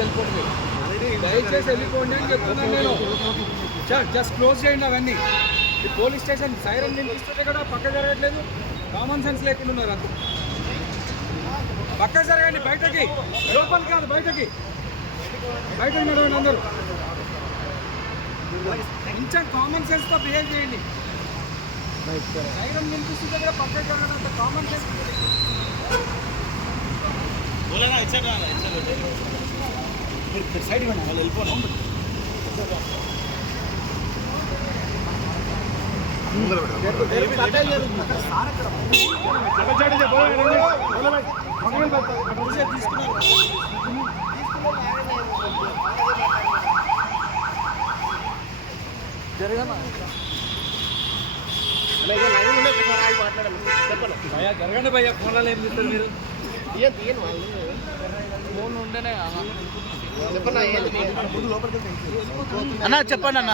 వెళ్ళిపోండి, దయచేసి వెళ్ళిపోండి అని చెప్తున్నాను నేను. జస్ట్ క్లోజ్ చేయండి అవన్నీ. ఈ పోలీస్ స్టేషన్ సైరన్ వినిపిస్తుంటే కూడా పక్క జరగట్లేదు. కామన్ సెన్స్ లేకుండా ఉన్నారు అంత. పక్క జరగండి, బయటకి, లోపల కాదు బయటకి, బయటకి నడవండి అందరూ. కొంచెం కామన్ సెన్స్తో బిహేవ్ చేయండి. సైరన్ వినిపిస్తుంటే కూడా పక్క జరగడం అంత కామన్ సెన్స్. సైడ్ వెళ్ళిపోను. జరగండి భయ్యా, ఫోన్లలో ఏం చేస్తారు మీరు? ఫోన్ ఉంటేనే అన్న చెప్పండి అన్న.